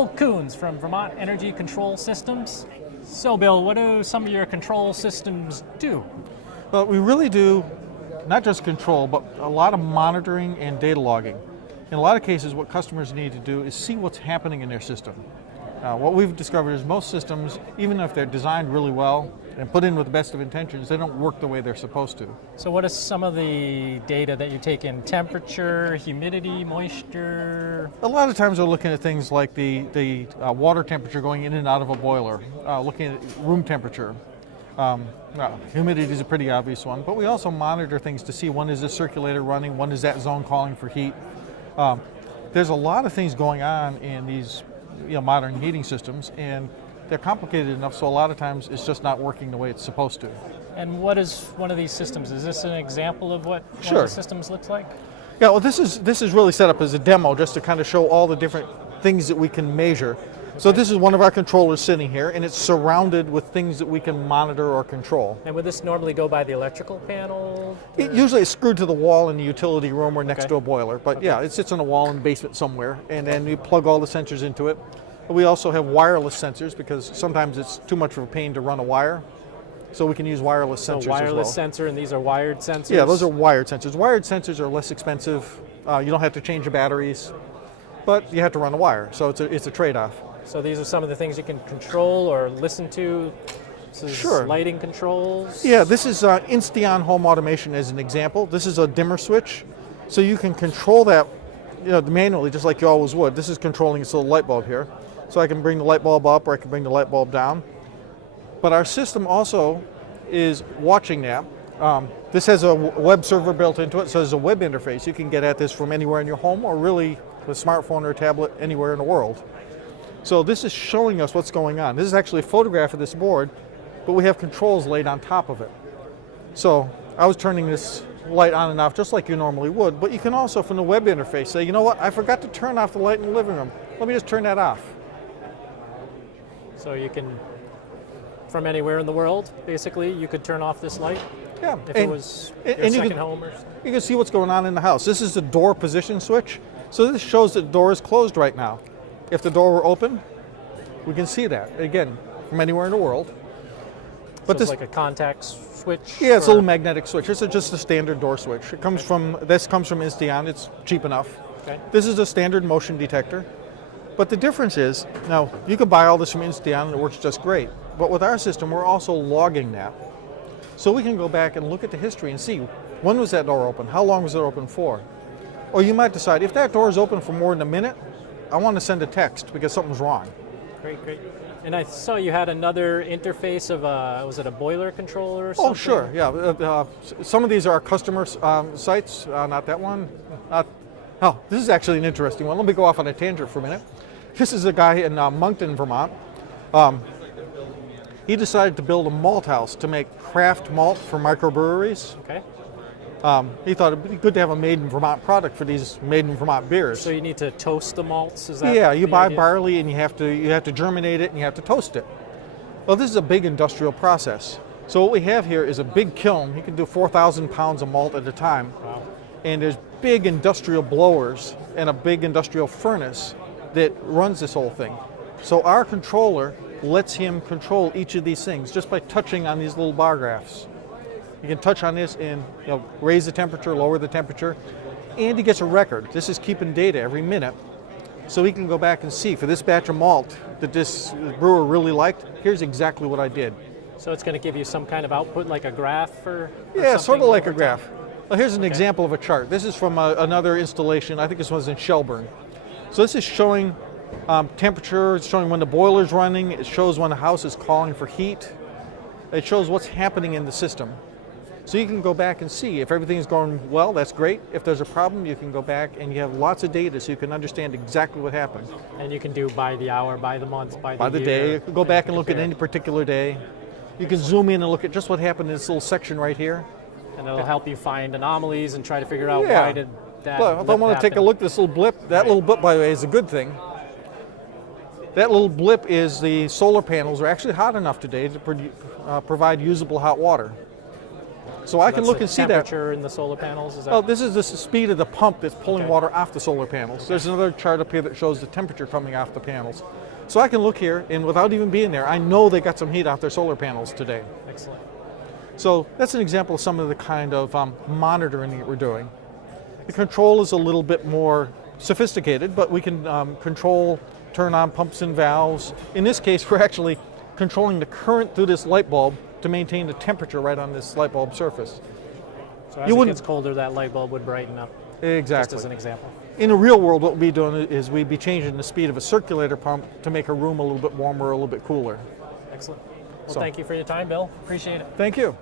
Bill Coons from Vermont Energy Control Systems. So Bill, what do some of your control systems do? Well, we really do not just control, but a lot of monitoring and data logging. In a lot of cases, what customers need to do is see what's happening in their system. What we've discovered is most systems, even if they're designed really well and put in with the best of intentions, they don't work the way they're supposed to. So what is some of the data that you take in? Temperature, humidity, moisture? A lot of times we're looking at things like the water temperature going in and out of a boiler, looking at room temperature. Humidity is a pretty obvious one, but we also monitor things to see when is the circulator running, when is that zone calling for heat. There's a lot of things going on in these modern heating systems, and they're complicated enough so a lot of times it's just not working the way it's supposed to. And what is one of these systems? Is this an example of what Sure. one of the systems looks like? Yeah, well, this is really set up as a demo just to kind of show all the different things that we can measure. So this is one of our controllers sitting here, and it's surrounded with things that we can monitor or control. And would this normally go by the electrical panel? Usually it's screwed to the wall in the utility room or next Okay. to a boiler, but yeah, it sits on a wall in the basement somewhere, and then you plug all the sensors into it. We also have wireless sensors because sometimes it's too much of a pain to run a wire, so we can use wireless sensors So wireless as well. sensor, and these are wired sensors? Yeah, those are wired sensors. Wired sensors are less expensive. You don't have to change the batteries, but you have to run a wire, so it's a trade-off. So these are some of the things you can control or listen to? This is Sure. lighting controls? Yeah, this is Insteon Home Automation as an example. This is a dimmer switch, so you can control that manually just like you always would. This is controlling this little light bulb here. So I can bring the light bulb up or I can bring the light bulb down. But our system also is watching that. This has a web server built into it, so there's a web interface. You can get at this from anywhere in your home or really with a smartphone or a tablet anywhere in the world. So this is showing us what's going on. This is actually a photograph of this board, but we have controls laid on top of it. So I was turning this light on and off just like you normally would, but you can also from the web interface say, you know what, I forgot to turn off the light in the living room. Let me just turn that off. So you can, from anywhere in the world, basically, you could turn off this light Yeah, if it was your you second can, home or something? you can see what's going on in the house. This is the door position switch. So this shows that the door is closed right now. If the door were open, we can see that, again, from anywhere in the world. But so it's like a contact switch? Yeah, it's a little magnetic switch. This is just a standard door switch. This comes from Insteon. It's cheap enough. Okay. This is a standard motion detector. But the difference is, now, you could buy all this from Insteon and it works just great. But with our system, we're also logging that. So we can go back and look at the history and see, when was that door open? How long was it open for? Or you might decide, if that door is open for more than a minute, I want to send a text because something's wrong. Great, great. And I saw you had another interface of was it a boiler controller or something? Oh, sure, yeah. Some of these are our customer sites, not that one. This is actually an interesting one. Let me go off on a tangent for a minute. This is a guy in Moncton, Vermont. He decided to build a malt house to make craft malt for microbreweries. Okay. He thought it'd be good to have a made in Vermont product for these made in Vermont beers. So you need to toast the malts, is that? Yeah, you the buy idea? barley and you have to germinate it and you have to toast it. Well, this is a big industrial process. So what we have here is a big kiln. You can do 4,000 pounds of malt at a time. Wow. And there's big industrial blowers and a big industrial furnace that runs this whole thing. So our controller lets him control each of these things just by touching on these little bar graphs. You can touch on this and raise the temperature, lower the temperature, and he gets a record. This is keeping data every minute. So he can go back and see, for this batch of malt that this brewer really liked, here's exactly what I did. So it's going to give you some kind of output, like a graph or Yeah, sort something of like a over graph. time? Well, here's an example of a chart. This is from another installation. I think this was in Shelburne. So this is showing temperature. It's showing when the boiler's running. It shows when the house is calling for heat. It shows what's happening in the system. So you can go back and see if everything's going well, that's great. If there's a problem, you can go back and you have lots of data so you can understand exactly what happened. And you can do by the hour, by the month, by the By the year. day, you can go back and look at compare. any particular day. You can zoom in and look at just what happened in this little section right here. And it'll help you find anomalies and try to figure out Yeah. why did that Well, if I blip want to take a happen. look at this little blip, that little blip, by the way, is a good thing. That little blip is the solar panels are actually hot enough today to provide usable hot water. So I can That's look the and see that. temperature in the solar panels. Is that? Oh, this is the speed of the pump that's pulling Okay. water off the solar panels. There's another chart up here that shows the temperature coming off the panels. So I can look here, and without even being there, I know they got some heat off their solar panels today. Excellent. So that's an example of some of the kind of monitoring that we're doing. The control is a little bit more sophisticated, but we can control, turn on pumps and valves. In this case, we're actually controlling the current through this light bulb to maintain the temperature right on this light bulb surface. So as You it wouldn't- gets colder, that light bulb would brighten up. Just Exactly. as an example. In the real world, what we'd be doing is we'd be changing the speed of a circulator pump to make a room a little bit warmer, a little bit cooler. Excellent. Well, So- thank you for your time, Bill. Appreciate it. Thank you.